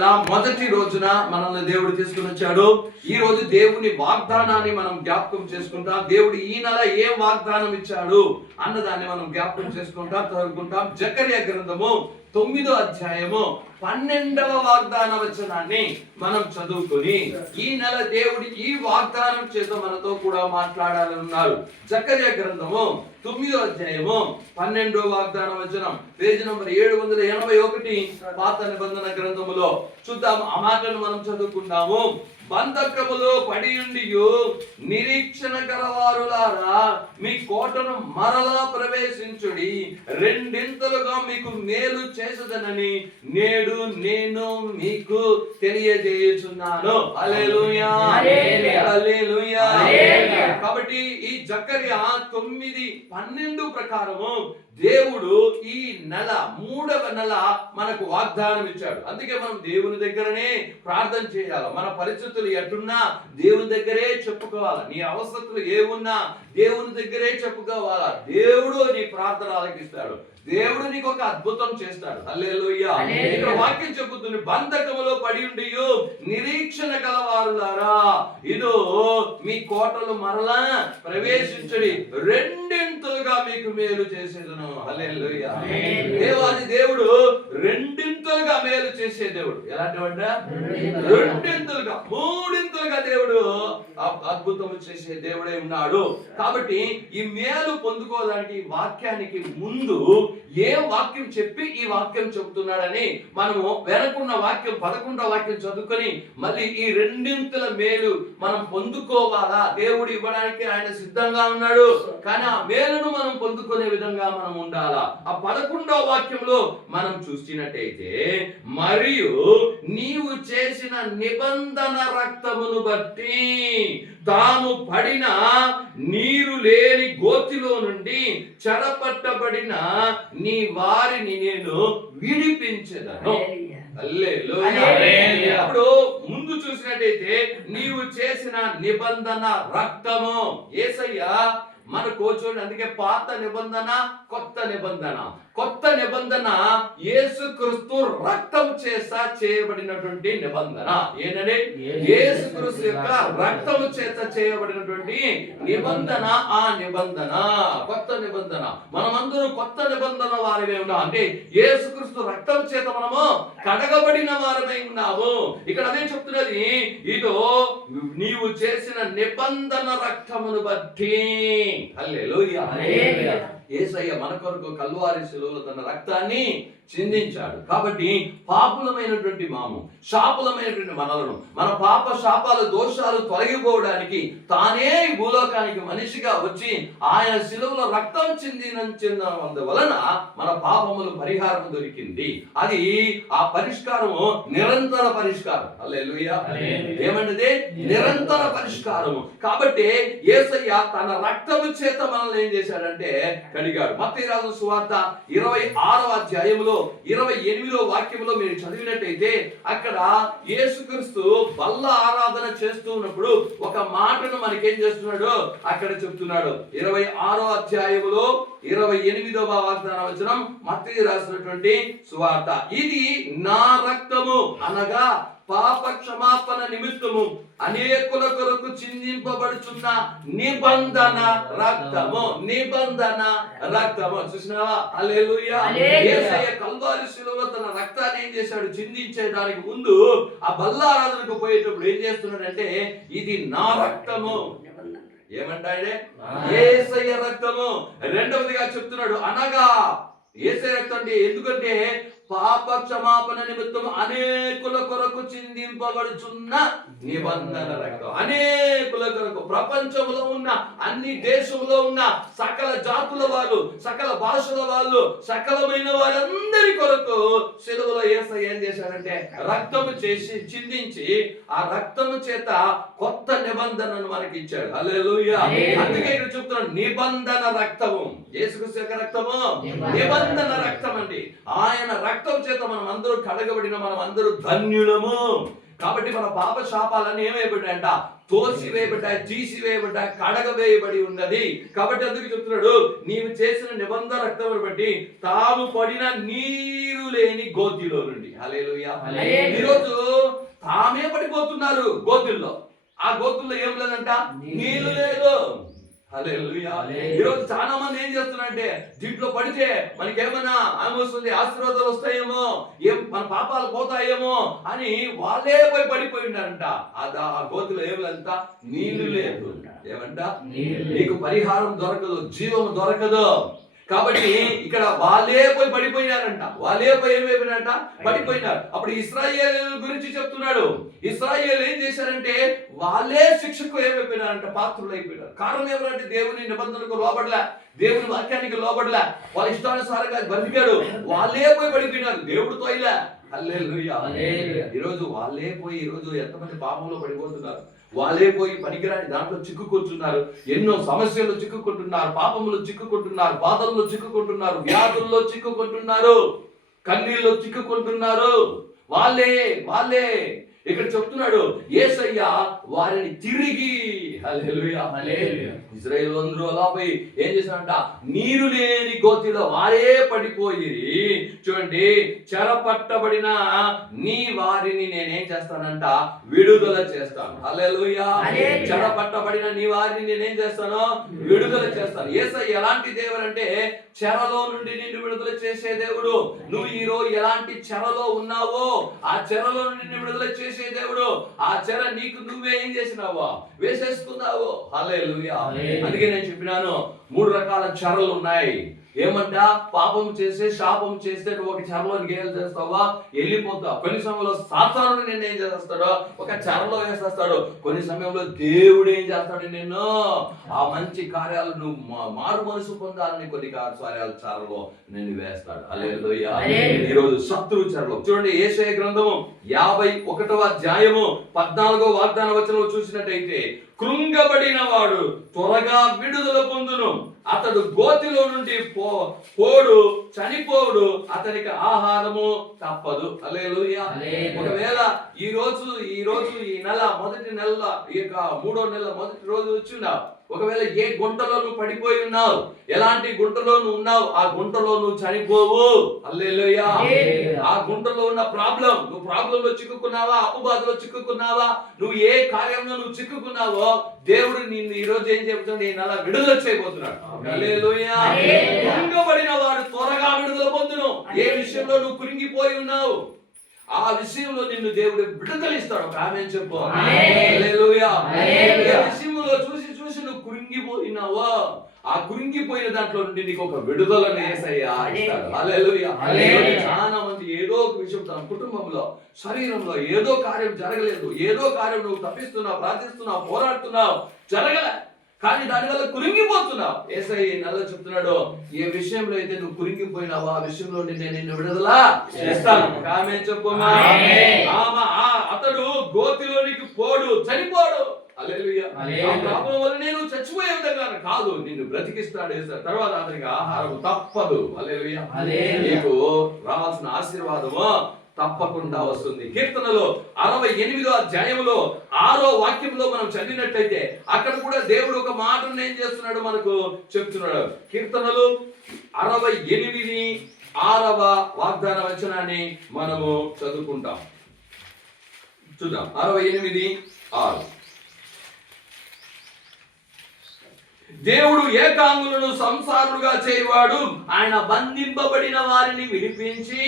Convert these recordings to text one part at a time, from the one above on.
నెల మొదటి రోజున మనల్ని దేవుడు తీసుకుని వచ్చాడు. ఈ రోజు దేవుని వాగ్దానాన్ని మనం జ్ఞాపకం చేసుకుంటాం. దేవుడు ఈ నెల ఏం వాగ్దానం ఇచ్చాడు అన్నదాన్ని మనం జ్ఞాపకం చేసుకుంటాం, చదువుకుంటాం. జకర్యా గ్రంథము 9వ అధ్యాయము 12వ వాగ్దాన వచనాన్ని మనం చదువుకొని ఈ నెల దేవుడి ఈ వాగ్దానం చేత మనతో కూడా మాట్లాడాలన్నారు. జకర్యా గ్రంథము 9వ అధ్యాయము 12వ వాగ్దాన వచనం, పేజీ నంబర్ 781 పాత నిబంధన గ్రంథములో చూద్దాం. ఆ మాటను మనం చదువుకుందాము. బంధకములో పడియుండియు నిరీక్షణ గలవారులారా, మీ కోటను మరలా ప్రవేశించుడి, రెండింతలుగా మీకు మేలు చేసదనని నేడు నేను మీకు తెలియజేయుచున్నాను. హల్లెలూయా, హల్లెలూయా. కాబట్టి ఈ జకర్యా 9:12 ప్రకారము దేవుడు ఈ నెల 3వ నెల మనకు వాగ్దానం ఇచ్చాడు. అందుకే మనం దేవుని దగ్గరనే ప్రార్థన చేయాలి. మన పరిస్థితులు ఎట్టున్నా దేవుని దగ్గరే చెప్పుకోవాలి. నీ అవసరతలు ఏమున్నా దేవుని దగ్గరే చెప్పుకోవాలా. దేవుడు నీ ప్రార్థన ఆలకిస్తాడు. దేవుడు నీకు ఒక అద్భుతం చేస్తాడు. హల్లెలూయా. ఇక్కడ వాక్యం చెబుతుంది, బంధకములో పడి ఉండియు నిరీక్షణ గలవారులారా, ఇదో మీ కోటలు మరలా ప్రవేశించడి, రెండింతలుగా మీకు మేలు చేసేదను. హల్లెలూయా. దేవాది దేవుడు రెండింతలుగా మేలు చేసే దేవుడు. ఎలాంటివంట? రెండింతలుగా, మూడింతలుగా దేవుడు అద్భుతం చేసే దేవుడే ఉన్నాడు. కాబట్టి ఈ మేలు పొందుకోవడానికి వాక్యానికి ముందు ఏ వాక్యం చెప్పి ఈ వాక్యం చెబుతున్నాడని మనము వెనకున్న వాక్యం 11వ వాక్యం చదువుకొని మళ్ళీ ఈ రెండింతల మేలు మనం పొందుకోవాలా. దేవుడు ఇవ్వడానికి ఆయన సిద్ధంగా ఉన్నాడు, కానీ ఆ మేలును మనం పొందుకునే విధంగా మనం ఉండాలా. ఆ 11వ వాక్యంలో మనం చూసినట్టయితే, మరియు నీవు చేసిన నిబంధన రక్తమును బట్టి తాను పడిన నీరు లేని గోతిలో నుండి చెరపట్టబడిన నీ వారిని నేను విడిపించెదను. అప్పుడు ముందు చూసినట్టయితే నీవు చేసిన నిబంధన రక్తము. యేసయ్య మనకు చూడండి, అందుకే పాత నిబంధన కొత్త నిబంధన. కొత్త నిబంధన యేసుక్రీస్తు రక్తం చేత చేయబడినటువంటి నిబంధన. ఏంటంటే యేసుక్రీస్తు యొక్క రక్తము చేత చేయబడినటువంటి నిబంధన. ఆ నిబంధన కొత్త నిబంధన. మనమందరూ కొత్త నిబంధన వారివే ఉన్నాం. అంటే యేసుక్రీస్తు రక్తం చేత మనము కడగబడిన వారమై ఉన్నాము. ఇక్కడ అదే చెప్తున్నది, ఇదో నీవు చేసిన నిబంధన రక్తమును బట్టి. హల్లెలూయా. యేసయ్య మన కొరకు కల్వారి శిలువలో తన రక్తాన్ని చిందించాడు. కాబట్టి పాపులమైనటువంటి శాపులమైనటువంటి మనలను, మన పాప శాపాలు దోషాలు తొలగిపోవడానికి తానే భూలోకానికి మనిషిగా వచ్చి ఆయన శిలువలో రక్తం చిందినందువలన మన పాపములు పరిహారం దొరికింది. అది ఆ పరిష్కారము నిరంతర పరిష్కారం. హల్లెలూయా. ఏమంటే నిరంతర పరిష్కారము. కాబట్టి యేసయ్య తన రక్తము చేత మనల్ని ఏం చేశాడంటే కడిగాడు. మత్తయి రాసిన సువార్త 26వ అధ్యాయములో 28వ వాక్యంలో మీరు చదివినట్టయితే అక్కడ యేసుక్రీస్తు బల్ల ఆరాధన చేస్తూ ఉన్నప్పుడు ఒక మాటను మనకేం చేస్తున్నాడు అక్కడ చెప్తున్నాడు. 26వ అధ్యాయములో 28వ వాగ్దాన వచనం, మత్తయి రాసినటువంటి సువార్త, ఇది నా రక్తము అనగా పాప క్షమాపణ నిమిత్తము అనేకుల కొరకు చిందింపబడుచున్న నిబంధన రక్తము. నిబంధన రక్తము. చూసినావా? హల్లెలూయా. యేసయ్య కల్వారి శిలువలో తన రక్తాన్ని ఏం చేశాడు? చిందించేదానికి ముందు ఆ బల్లారాధనకు పోయేటప్పుడు ఏం చేస్తున్నాడంటే, ఇది నా రక్తము. ఏమంటాడే? యేసయ్య రక్తము. రెండవదిగా చెప్తున్నాడు, అనగా యేసయ్య రక్తం అంటే ఎందుకంటే పాప క్షమాపణ నిమిత్తం అనేకుల కొరకు చిందింపబడుచున్న నిబంధన రక్తం. అనేకుల కొరకు, ప్రపంచంలో ఉన్న అన్ని దేశంలో ఉన్న సకల జాతుల వాళ్ళు, సకల భాషల వాళ్ళు, సకలమైన వాళ్ళందరి కొరకు శిలువలో యేసయ్య ఏం చేశాడంటే రక్తము చేసి చిందించి ఆ రక్తము చేత కొత్త నిబంధనను మనకి ఇచ్చాడు. హల్లెలూయా. అందుకే ఇక్కడ చెప్తున్నాడు నిబంధన రక్తము. యేసుక్రీస్తు యొక్క రక్తము నిబంధన రక్తం అండి. ఆయన రక్తం చేత మనం అందరూ కడగబడిన మనం అందరూ ధన్యులము. కాబట్టి మన పాప శాపాలన్నీ ఏమైపోయాయంట? తోసివేయబడ్డాయి, తీసివేయబడ్డాయి, కడగవేయబడి ఉన్నది. కాబట్టి అందుకు చెప్తున్నాడు, నీవు చేసిన నిబంధన రక్తమును బట్టి తాము పడిన నీరు లేని గోతిలో నుండి. హల్లెలూయా. ఈరోజు తామే పడిపోతున్నారు గోతుల్లో. ఆ గోతుల్లో ఏం లేదంట, నీళ్లు లేదు. హల్లెలూయా. ఈరోజు చాలా మంది ఏం చేస్తున్నారంటే, దీంట్లో పడితే మనకేమైనా వస్తుంది, ఆశీర్వాదాలు వస్తాయేమో, మన పాపాలు పోతాయేమో అని వాళ్ళే పోయి పడిపోయి ఉన్నారంట. ఆ గోతులో ఏం లేదంట, నీళ్లు లేదు. ఏమంట, నీకు పరిహారం దొరకదు, జీవం దొరకదు. కాబట్టి ఇక్కడ వాళ్ళే పోయి పడిపోయినారంట. వాళ్ళే పోయి ఏమైపోయినారంట, పడిపోయినారు. అప్పుడు ఇశ్రాయేలు గురించి చెప్తున్నాడు. ఇశ్రాయేలు ఏం చేశారంటే, వాళ్ళే శిక్షకు ఏమైపోయినారంట, పాత్రులు అయిపోయినారు. కారణం ఎవరంటే, దేవుని నిబంధనకు లోబడలే, దేవుని వాక్యానికి లోబడలే, వాళ్ళ ఇష్టానుసారంగా బతికాడు. వాళ్ళే పోయి పడిపోయినారు, దేవుడితో ఇలా. హల్లెలూయా. ఈరోజు వాళ్ళే పోయి, ఈరోజు ఎంతమంది పాపంలో పడిపోతున్నారు, వాళ్ళే పోయి పనికిరాని దాంట్లో చిక్కుకుంటున్నారు, ఎన్నో సమస్యలు చిక్కుకుంటున్నారు, పాపములు చిక్కుకుంటున్నారు, బాధల్లో చిక్కుకుంటున్నారు, వ్యాధుల్లో చిక్కుకుంటున్నారు, కన్నీళ్ళు చిక్కుకుంటున్నారు. వాళ్ళే ఇక్కడ చెప్తున్నాడు, యేసయ్య వారిని తిరిగి, హల్లెలూయా, ఇశ్రాయేలు అందరూ అలా పోయి ఏం చేశారంట, నీరు లేని గోతిలో వారే పడిపోయి. చూడండి, చెరపట్టబడిన నీ వారిని నేనేం చేస్తానంట, విడుదల చేస్తాను. హల్లెలూయా. చెరపట్టబడిన నీ వారిని నేనేం చేస్తాను, విడుదల చేస్తాను. యేసయ్య ఎలాంటి దేవుడు అంటే, చెరలో నుండి నిన్ను విడుదల చేసే దేవుడు. నువ్వు ఈరోజు ఎలాంటి చెరలో ఉన్నావో, ఆ చెరలో నుండి నిన్ను విడుదల చేసే దేవుడు. ఆ చెర నీకు నువ్వే ఏం చేసినావో, వేసేసుకున్నావు. హల్లెలూయా. అందుకే నేను చెప్పినాను, 3 రకాల చెరలు ఉన్నాయి. ఏమంట, పాపం చేస్తే, శాపం చేస్తే నువ్వు ఒక చెరలోకి ఏం చేస్తావా, వెళ్ళిపోతావు. కొన్ని సమయంలో సాతానుడు నిన్ను ఏం చేస్తాడో, ఒక చెరలో వేసేస్తాడు. కొన్ని సమయంలో దేవుడు ఏం చేస్తాడు, నిన్ను ఆ మంచి కార్యాలు, నువ్వు మారు మనసు పొందాలని కొన్ని కార్యాలు చెరలో నిన్ను వేస్తాడు. హల్లెలూయా. ఈరోజు శత్రు చెరలో చూడండి, యెషయా గ్రంథము 51వ అధ్యాయము 14వ వాగ్దాన వచనంలో చూసినట్టయితే, కృంగబడిన వాడు త్వరగా విడుదల పొందును, అతడు గోతిలో నుండి పోడు, చనిపోడు, అతనికి ఆహారము తప్పదు. హల్లెలూయా. ఒకవేళ ఈ రోజు ఈ నెల మొదటి నెల, ఈ యొక్క 3వ నెల మొదటి రోజు వచ్చిందా, ఒకవేళ ఏ గుంటలో నువ్వు పడిపోయి ఉన్నావు, ఎలాంటి గుంటలో నువ్వు ఉన్నావు, ఆ గుంటలో నువ్వు చనిపోవు. హల్లెలూయా. ఆ గుంటలో ఉన్న నువ్వు ప్రాబ్లంలో చిక్కుకున్నావా, అప్పుబాధలో చిక్కుకున్నావా, నువ్వు ఏ కార్యంలో నువ్వు చిక్కుకున్నావో, దేవుడు నిన్ను ఈ రోజు ఏం చెబుతుంది, ఈ నెల విడుదల చేయబోతున్నాడు. హల్లెలూయా. కృంగబడిన వాడు త్వరగా విడుదల పొందును. ఏ విషయంలో నువ్వు కృంగిపోయి ఉన్నావు, ఆ విషయంలో నిన్ను దేవుడు విడుదలిస్తాడు. ఒక ఆమేన్ చెప్పు. హల్లెలూయా. ఏ విషయంలో చూసి నువ్వు కృంగిపోయినావో, ఆ కృంగిపోయిన దాంట్లో నుండి నీకు ఒక విడుదలను యేసయ్య ఇస్తాడు. హల్లెలూయా. చాలా మంది ఏదో ఒక విషయం తన కుటుంబంలో, శరీరంలో ఏదో కార్యం జరగలేదు, ఏదో కార్యం నువ్వు తప్పిస్తున్నావు, ప్రార్థిస్తున్నావు, పోరాడుతున్నావు, జరగలే, కానీ దానివల్ల కురింగిపోతున్నావు. యేసయ్య నెలలో చెప్తున్నాడు, ఏ విషయంలో అయితే నువ్వు కురింగిపోయినావో ఆ విషయంలో నేను నిన్ను విడుదల చేస్తాను. ఆమేన్ చెప్పుమా. అతడు గోతిలోనికి పోడు, చనిపోడు. హల్లెలూయా. ఆ పాపం వల్ల నేను చచ్చిపోయే విధంగా కాదు, నిన్ను బ్రతికిస్తాడు యేసయ్య. తర్వాత అతనికి ఆహారం తప్పదు. హల్లెలూయా. నీకు రావాల్సిన ఆశీర్వాదము తప్పకుండా వస్తుంది. కీర్తనలో 68వ అధ్యాయంలో 6వ వాక్యంలో మనం చదివినట్లయితే, అక్కడ కూడా దేవుడు ఒక మాటను ఏం చేస్తున్నాడు, మనకు చెప్తున్నాడు. కీర్తనలు 68 6వ వాగ్దాన వచనాన్ని మనము చదువుకుంటాం. చూద్దాం. 68 6. దేవుడు ఏకాంగులను సంసారులుగా చేయవాడు, ఆయన బంధింపబడిన వారిని విడిపించి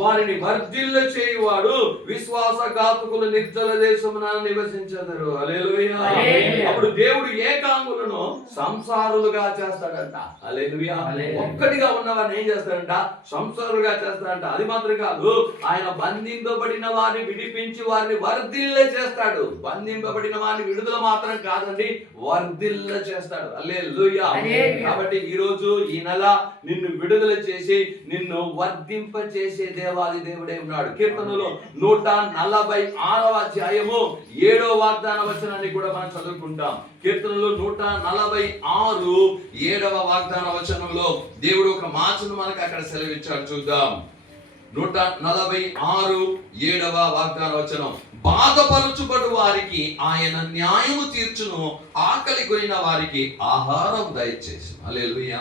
వారిని వర్ధిల్ల చేయవాడు, విశ్వాసఘాతకులు నిర్జల దేశమున నివసించెదరు. హల్లెలూయా. అప్పుడు దేవుడు ఏకాంగులను సంసారులుగా చేస్తాడంట. హల్లెలూయా. ఒక్కటిగా ఉన్నవారిని ఏం చేస్తాడంట, సంసారులుగా చేస్తాడంట. అది మాత్రం కాదు, ఆయన బంధింపబడిన వారిని విడిపించి వారిని వర్ధిల్ల చేస్తాడు. బంధింపబడిన వారిని విడుదల మాత్రం కాదండి, వర్ధిల్ల చేస్తాడు. హల్లెలూయా. కాబట్టి ఈ రోజు ఈ నెల నిన్ను విడుదల చేసి నిన్ను వర్ధింప చేసే దేవాది దేవుడే ఉన్నాడు. కీర్తనలో 146వ అధ్యాయము 7వ వాగ్దాన వచనాన్ని కూడా మనం చదువుకుంటాం. కీర్తనలో 146 7వ వాగ్దాన వచనంలో దేవుడు ఒక మాటను మనకు అక్కడ సెలవిచ్చాడు. చూద్దాం. 146 వాగ్దాన వచనం. బాధపరచుబడు వారికి ఆయన న్యాయము తీర్చును, ఆకలి కొనిన వారికి ఆహారం దయచేసి. హల్లెలూయా.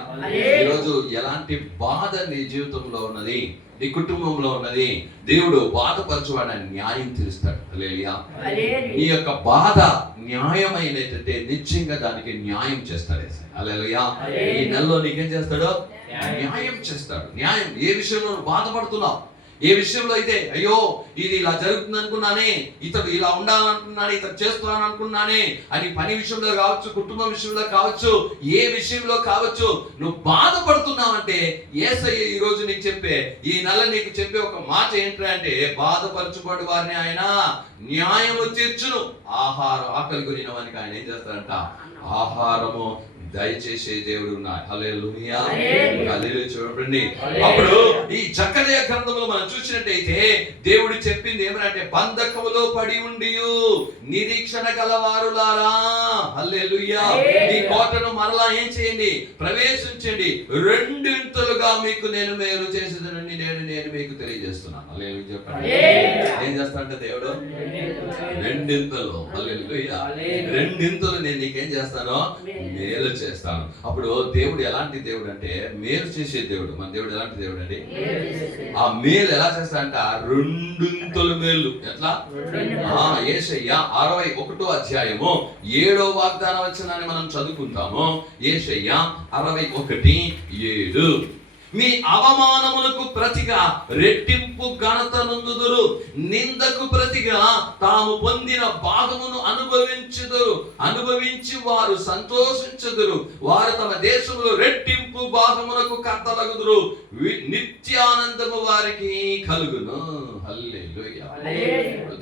ఈరోజు ఎలాంటి బాధ నీ జీవితంలో ఉన్నది, నీ కుటుంబంలో ఉన్నది, దేవుడు బాధపరచువాడని న్యాయం తీరుస్తాడు. హల్లెలూయా. నీ యొక్క బాధ న్యాయమైనట్టే నిశ్చయంగా దానికి న్యాయం చేస్తాడు. హల్లెలూయా. ఈ నెలలో నీకేం చేస్తాడు? న్యాయం చేస్తాడు. న్యాయం. ఏ విషయంలో బాధపడుతున్నావు, ఏ విషయంలో అయితే అయ్యో ఇది ఇలా జరుగుతుంది అనుకున్నానే, ఇతడు ఇలా ఉండాలనుకున్నానే, ఇతడు చేస్తున్నాను అనుకున్నానే అని పని విషయంలో కావచ్చు, కుటుంబం విషయంలో కావచ్చు, ఏ విషయంలో కావచ్చు, నువ్వు బాధపడుతున్నావంటే యేసయ్య ఈ రోజు నీకు చెప్పే, ఈ నెల నీకు చెప్పే ఒక మాట ఏంటంటే, బాధపరచుబడి వారిని ఆయన న్యాయము తీర్చును, ఆకలి కొనిన వారికి ఆయన ఏం చేస్తారంట? ఆహారము దయచేసే దేవుడు ఉన్నాడు. హల్లెలూయా. హల్లెలూయా. చూడండి, అప్పుడు ఈ జకర్యా గ్రంథంలో మనం చూసినట్టయితే దేవుడు చెప్పింది ఏమనంటే, బంధకములో పడి ఉండి నిరీక్షణ గలవారులారా, హల్లెలూయా, ఈ కోటను మరలా ఏం చేయండి? ప్రవేశించండి, రెండింతలుగా మీకు నేను మేలు చేసేదనని నేను మీకు తెలియజేస్తున్నాను. హల్లెలూయా. చెప్పండి, ఏం చేస్తానంటే దేవుడు? రెండింతలు. హల్లెలూయా. రెండింతలు నేను నీకేం చేస్తాను? మేలు చేస్తాను. అప్పుడు దేవుడు ఎలాంటి దేవుడు అంటే, మేలు చేసే దేవుడు. మన దేవుడు ఎలాంటి దేవుడు అండి? ఆ మేలు ఎలా చేస్తాడంట? రెండింతలు మేలు. ఎట్లా? యేషయ్య 61వ అధ్యాయము 7వ వాగ్దాన వచనాన్ని మనం చదువుకుంటాము. యేషయ్య 61:7. మీ అవమానములకు ప్రతిగా రెట్టింపు ఘనత నొందుదురు, నిందకు ప్రతిగా తాము పొందిన భాగమును అనుభవించి వారు సంతోషించుదురు, వారు తమ దేశంలో రెట్టింపు భాగమునకు కర్తలగుదురు, నిత్యానందము వారికి కలుగును. హల్లెలూయా.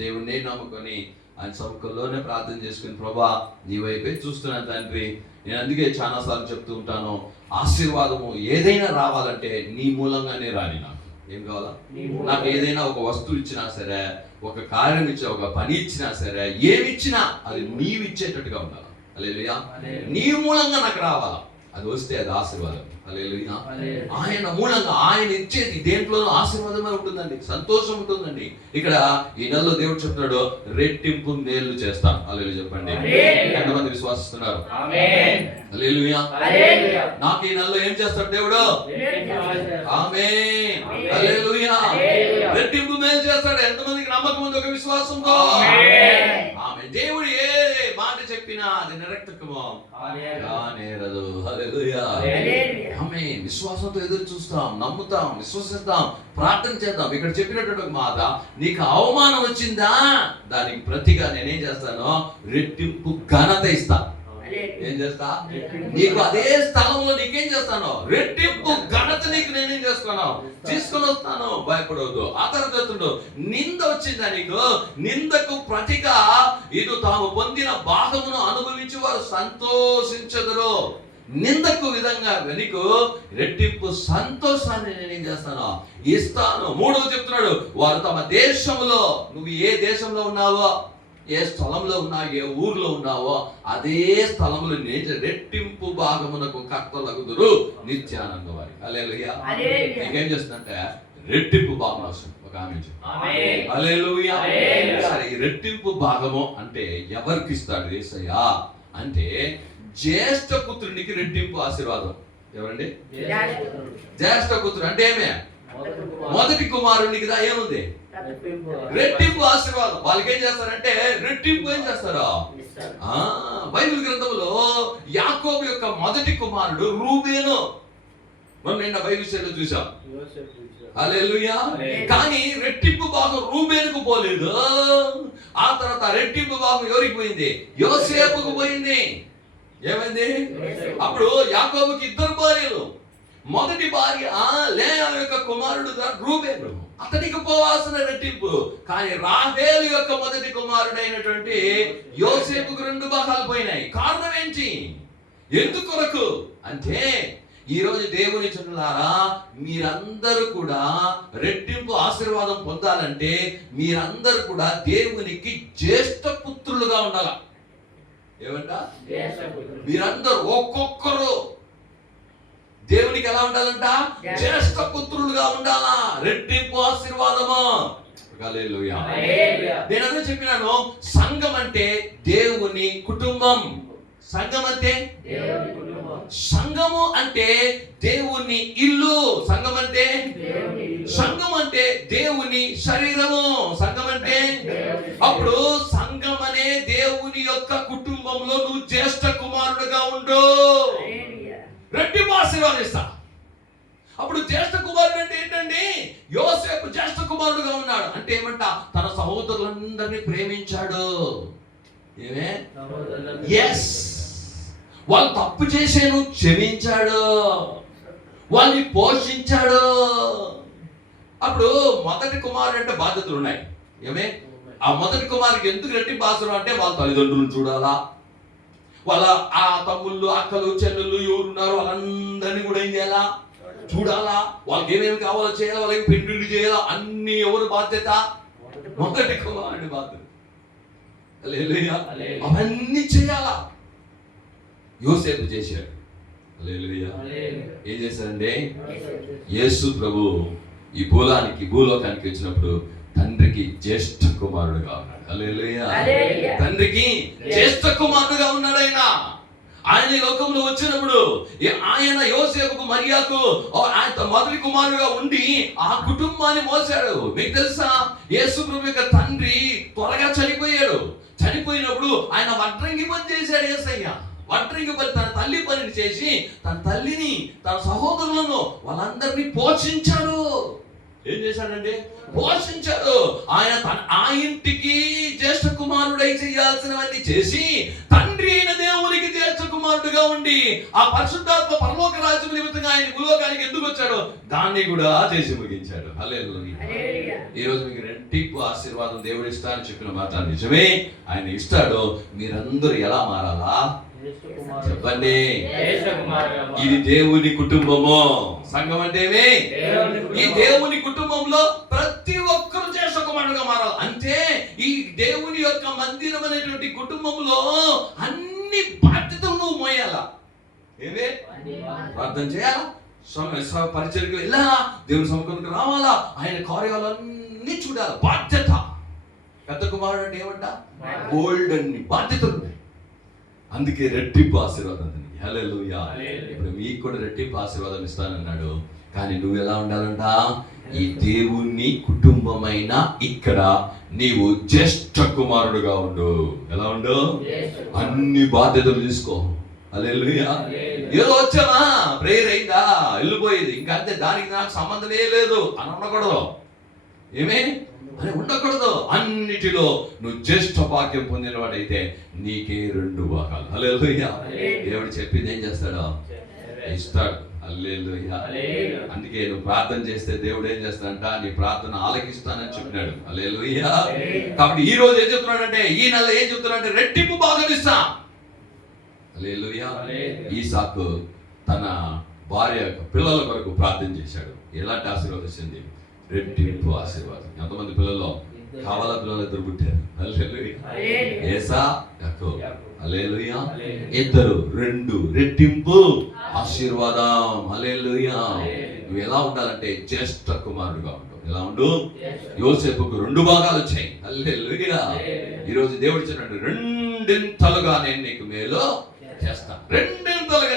దేవుణ్ణి నమ్ముకొని ఆయన సముఖంలోనే ప్రార్థన చేసుకుని, ప్రభా నీ వైపే చూస్తున్నాను తండ్రి. నేను అందుకే చాలా సార్లు చెప్తూ ఉంటాను, ఆశీర్వాదము ఏదైనా రావాలంటే నీ మూలంగానే రాని. నాకు ఏం కావాలా? నాకు ఏదైనా ఒక వస్తువు ఇచ్చినా సరే, ఒక కార్యం ఇచ్చినా, ఒక పని ఇచ్చినా సరే, ఏమి ఇచ్చినా అది నీవు ఇచ్చేటట్టుగా ఉండాలి. హల్లెలూయా. నీ మూలంగా నాకు రావాలా, అది వస్తే అది ఆశీర్వాదం. హల్లెలూయా. ఆయన మూలంగా ఆయన ఇచ్చేది దేంట్లోనూ ఆశీర్వాదమే ఉంటుందండి, సంతోషం ఉంటుందండి. ఇక్కడ ఈ నెలలో దేవుడు చెప్తున్నాడు, రెట్టింపు మేలు చేస్తాను. హల్లెలూయా. చెప్పండి, ఎంతమంది విశ్వాసిస్తున్నారు? హల్లెలూయా. నాకు ఈ నెలలో ఏం చేస్తాడు దేవుడు? ఆమేన్. హల్లెలూయా. రెట్టింపు మేలు చేస్తాడు. ఎంతమందికి నమ్మకం ఉంది ఒక విశ్వాసంతో? ఆమేన్. దేవుడు ఏ మాట చెప్పినా అది నిరర్థకము కానేరదు. హల్లెలూయా. ఆమేన్. విశ్వాసంతో ఎదురు చూస్తాం, నమ్ముతాం, విశ్వసిస్తాం, ప్రార్థన చేద్దాం. ఇక్కడ చెప్పినటువంటి ఒక మాట, నీకు అవమానం వచ్చిందా, దానికి ప్రతిగా నేనేం చేస్తాను? రెట్టింపు ఘనత ఇస్తాను. ఏం చేస్తా? నీకు అదే స్థలంలో నీకేం చేస్తాను? రెట్టింపు ఘనత నీకు నేనేం చేస్తాను? తీసుకొని వస్తాను. భయపడవద్దు. ఆ తర్వాత నింద వచ్చిందా నీకు? నిందకు ప్రతిగా ఇది తాము పొందిన భాగమును అనుభవించి వారు సంతోషించదురు. నిందకు విధంగా నీకు రెట్టింపు సంతోషాన్ని నేనేం చేస్తాను? ఇస్తాను. 3వ చెప్తున్నాడు, వారు తమ దేశంలో, నువ్వు ఏ దేశంలో ఉన్నావో, ఏ స్థలంలో ఉన్నావో, ఏ ఊర్లో ఉన్నావో, అదే స్థలంలో నేను రెట్టింపు భాగమునకు కర్తలగుదురు, నిత్యానంద వారి. హల్లెలూయా. నీకేం చేస్తుందంటే రెట్టింపు భాగం అవసరం. ఒక ఆమె హల్లెలూయా. సరే, ఈ రెట్టింపు భాగము అంటే ఎవరికి ఇస్తాడు యేసయ్య అంటే, జ్యేష్ఠ పుత్రునికి రెట్టింపు ఆశీర్వాదం. ఎవరండి? జ్యేష్ఠ పుత్రుడు అంటే ఏమే? మొదటి కుమారునికి ఏముంది? రెట్టింపు ఆశీర్వాదం. వాళ్ళకి ఏం చేస్తారంటే రెట్టింపు ఏం చేస్తారా? బైబిల్ గ్రంథంలో యాకోబు యొక్క మొదటి కుమారుడు రూబేను. మనం నిన్న బైబిల్ స్టడీలో చూసాం. హల్లెలూయా. కానీ రెట్టింపు భాగం రూబేనుకు పోలేదు. ఆ తర్వాత రెట్టింపు భాగం ఎవరికి పోయింది? యోసేపుకు పోయింది. ఏమైంది? అప్పుడు యాకోబుకి 2 భార్యలు. మొదటి భార్య లేయా యొక్క కుమారుడు రూబేను, అతనికి పోవాల్సిన రెట్టింపు. కానీ రాహేలు యొక్క మొదటి కుమారుడైనటువంటి యోసేపుకు 2 భాగాలు పోయినాయి. కారణం ఏంటి? ఎందుకొరకు అంటే, ఈరోజు దేవుని జనులారా, మీరందరూ కూడా రెట్టింపు ఆశీర్వాదం పొందాలంటే మీరందరూ కూడా దేవునికి జ్యేష్ఠ పుత్రులుగా ఉండాలి. ఏమంట? మీరందరూ ఒక్కొక్కరు దేవునికి ఎలా ఉండాలంట? జ్యేష్ఠ పుత్రులుగా ఉండాలా. రెట్టింపు ఆశీర్వాదము. హల్లెలూయా. నేను అదే చెప్పినాను, సంఘం అంటే దేవుని కుటుంబం. సంఘం అంటే సంఘము అంటే దేవుని ఇల్లు. సంఘం అంటే దేవుని శరీరము. సంఘం అంటే అప్పుడు సంఘం అనే దేవుని యొక్క కుటుంబంలో నువ్వు జ్యేష్ఠ కుమారుడుగా ఉండు. రెట్టింపు ఆశీర్వాదిస్తా. అప్పుడు జ్యేష్ఠ కుమారుడు అంటే ఏంటండి? యోసేపు జ్యేష్ఠ కుమారుడుగా ఉన్నాడు అంటే ఏమంట? తన సహోదరులందరినీ ప్రేమించాడు. ఏమే? ఎస్. వాళ్ళు తప్పు చేసేను క్షమించాడు, వాళ్ళని పోషించాడు. అప్పుడు మొదటి కుమారుడు అంటే బాధ్యతలు ఉన్నాయి. ఏమే? ఆ మొదటి కుమారుడికి ఎందుకు రెట్టింపు ఆశీర్వాదం అంటే వాళ్ళ తల్లిదండ్రులను చూడాలా, వాళ్ళ ఆ తమ్ముళ్ళు అక్కలు చెల్లెళ్ళు ఎవరున్నారో వాళ్ళందరినీ కూడా ఏం చేయాలా? చూడాలా. వాళ్ళకి ఏమేమి కావాలో చేయాలా, వాళ్ళకి పెళ్లిళ్ళు చేయాలా. అన్ని ఎవరు బాధ్యత? మొదటి కుమారుడి బాధ్యత. హల్లెలూయా. అవన్నీ చేయాలా. యోసేపు చేశాడు. హల్లెలూయా. ఏం చేశాడంటే యేసు ప్రభు ఈ భూలోకానికి వచ్చినప్పుడు తండ్రికి జ్యేష్ఠ కుమారుడుగా ఉన్నాడు. హల్లెలూయా. తండ్రికి జ్యేష్ఠ కుమారుడుగా ఉన్నాడు. ఆయన ఈ లోకంలో వచ్చినప్పుడు ఆయన యోసేపుకు మరియాకు ఆయన మొదటి కుమారుడుగా ఉండి ఆ కుటుంబాన్ని మోసాడు. మీకు తెలుసా, యేసు ప్రభు యొక్క తండ్రి త్వరగా చనిపోయాడు. చనిపోయినప్పుడు ఆయన వడ్రంగి పని చేశాడు. యేసయ్య వడ్రంగి పని, తన తల్లి పనిని చేసి తన తల్లిని, తన సహోదరులను వాళ్ళందరినీ పోషించాడు. ఏం చేశాడంటే పోషించాడు. ఆయన ఆ ఇంటికి జ్యేష్ఠ కుమారుడై చేయాల్సినవన్నీ చేసి తండ్రి అయిన దేవునికి జ్యేష్ఠ కుమారుడుగా ఉండి ఆ పరిశుద్ధాత్మ పరలోక రాజ్యం నిమిత్తంగా ఆయన భూలోకానికి ఎందుకు వచ్చాడో దాన్ని కూడా చేసి ముగించాడు. హల్లెలూయా. ఈ రోజు మీకు రెట్టింపు ఆశీర్వాదం దేవుడు ఇస్తానని చెప్పిన మాట నిజమే. ఆయన ఇస్తాడు. మీరందరూ ఎలా మారాలా చెప్పండి. ఇది దేవుని కుటుంబము. సంఘం అంటే ఈ దేవుని కుటుంబంలో ప్రతి ఒక్కరు జ్యేష్ఠ కుమారుడుగా మారాలి. అంటే ఈ దేవుని యొక్క మందిరం అనేటువంటి కుటుంబంలో అన్ని బాధ్యతలు నువ్వు మోయాలా. ఏమే? ప్రార్థన చేయాలా, పరిచర్యకు వెళ్ళాలా, దేవుని సముఖానికి రావాలా, ఆయన కార్యాలన్నీ చూడాలి. బాధ్యత. పెద్ద కుమారుడు అంటే ఏమంట? గోల్డ్ అన్ని బాధ్యతలు ఉన్నాయి. అందుకే రెట్టింపు ఆశీర్వాదం. హల్లెలూయా. ఇప్పుడు మీకు కూడా రెట్టింపు ఆశీర్వాదం ఇస్తానన్నాడు. కానీ నువ్వు ఎలా ఉండాలంట? ఈ దేవుని కుటుంబమైన ఇక్కడ నీవు జ్యేష్ఠ కుమారుడుగా ఉండు. ఎలా ఉండు? అన్ని బాధ్యతలు తీసుకో. హల్లెలూయా. ఏదో వచ్చానా, ప్రేయర్ అయిందా, వెళ్ళిపోయేది ఇంకా అంతే, దానికి నాకు సంబంధమే లేదు అని ఉండకూడదు. ఏమే అని ఉండకూడదు. అన్నిటిలో నువ్వు జ్యేష్ఠ భాగ్యం పొందిన వాడైతే నీకే 2 భాగాలు. హల్లెలూయా. దేవుడు చెప్పింది ఏం చేస్తాడో ఇస్తాడు. హల్లెలూయా. అందుకే నువ్వు ప్రార్థన చేస్తే దేవుడు ఏం చేస్తాడంట? నీ ప్రార్థన ఆలకిస్తానని చెప్పినాడు. హల్లెలూయా. కాబట్టి ఈ రోజు ఏం చెప్తున్నాడంటే, ఈ నెల ఏం చెప్తున్నాడంటే రెట్టింపు భాగం ఇస్తా. హల్లెలూయా. ఈసాకు తన భార్య పిల్లల కొరకు ప్రార్థన చేశాడు. ఎలాంటి ఆశీర్వాదం వచ్చింది? రెట్టింపు ఆశీర్వాదం. ఎంతమంది పిల్లల్లో కావాలా? పిల్లలు ఇద్దరు పుట్టారు. హల్లెలూయా. ఏసా, యాకోబు. హల్లెలూయా. ఇద్దరు 2 రెట్టింపు ఆశీర్వాదం. హల్లెలూయా. నువ్వు ఎలా ఉండాలంటే జ్యేష్ఠ కుమారుడుగా ఉంటావు. ఎలా ఉండు? యోసేపుకు 2 భాగాలు వచ్చాయి. హల్లెలూయా. ఈ రోజు దేవుడు చెప్పాడు, 2 నేను నీకు మేలు చేస్తాను. 2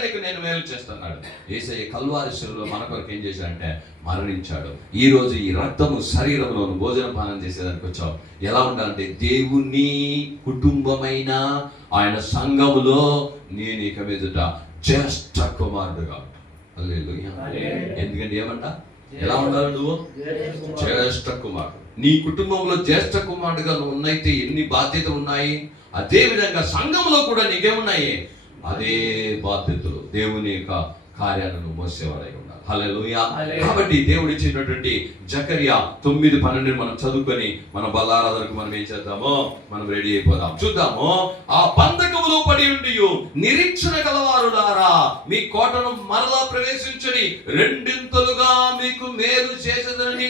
నీకు నేను మేలు చేస్తున్నాడు. యేసయ్య కల్వారి శిలువలో మన కొరకు ఏం చేశాడంటే మరణించాడు. ఈ రోజు ఈ రక్తము శరీరంలో భోజన పానం చేసేదానికి వచ్చావు. ఎలా ఉండాలంటే దేవుని కుటుంబమైన ఆయన సంఘములో నేను ఇక మీదట జ్యేష్ఠ కుమారుడుగా ఉంటాను. హల్లెలూయా. ఎందుకంటే ఏమంట? ఎలా ఉండాలి నువ్వు? జ్యేష్ఠ కుమారుడు. నీ కుటుంబంలో జ్యేష్ఠ కుమారుడుగా నువ్వు ఉన్నైతే ఎన్ని బాధ్యతలు ఉన్నాయి, అదే విధంగా సంఘంలో కూడా నీకేమున్నాయి? అదే బాధ్యతలు. దేవుని యొక్క కార్యాలను మోసేవాడై ఉండాలి. హల్లెలూయా. కాబట్టి దేవుడు ఇచ్చినటువంటి జకరియా 9:12 మనం చదువుకొని మన బల్లారాధనకు మనం ఏం చేద్దామో మనం రెడీ అయిపోదాం. చూద్దాము. ఆ బంధకములో పడి ఉండి నిరీక్షణ కలవారులారా, మీ కోటను మరలా ప్రవేశించని, 2 మీకు మేలు చేసేదని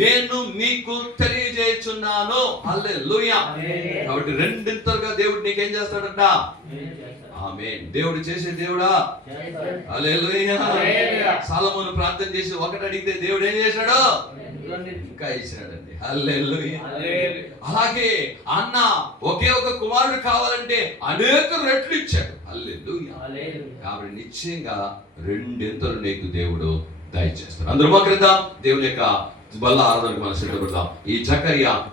నేను మీకు తెలియజేస్తున్నాను. హల్లెలూయా. కాబట్టి 2 దేవుడు నీకేం చేస్తాడంట? ఆమేన్. దేవుడు చేసే దేవుడా. హల్లెలూయా. సొలొమోను ప్రార్థన చేసి ఒకటి అడిగితే దేవుడు ఏం చేశాడు? ఇంకా ఇచ్చినాడండి. హల్లెలూయా. అలాగే అన్న ఒకే ఒక కుమారుడు కావాలంటే అనేక రెట్లు ఇచ్చాడు. హల్లెలూయా. కాబట్టి నిశ్చయంగా రెండింతలు నీకు దేవుడు దయచేస్తాడు. అందరూ మోకరిద్దాం. దేవుని యొక్క బల్ల ఆరాధనకు మనం సిద్ధపడదాం. ఈ జకర్యా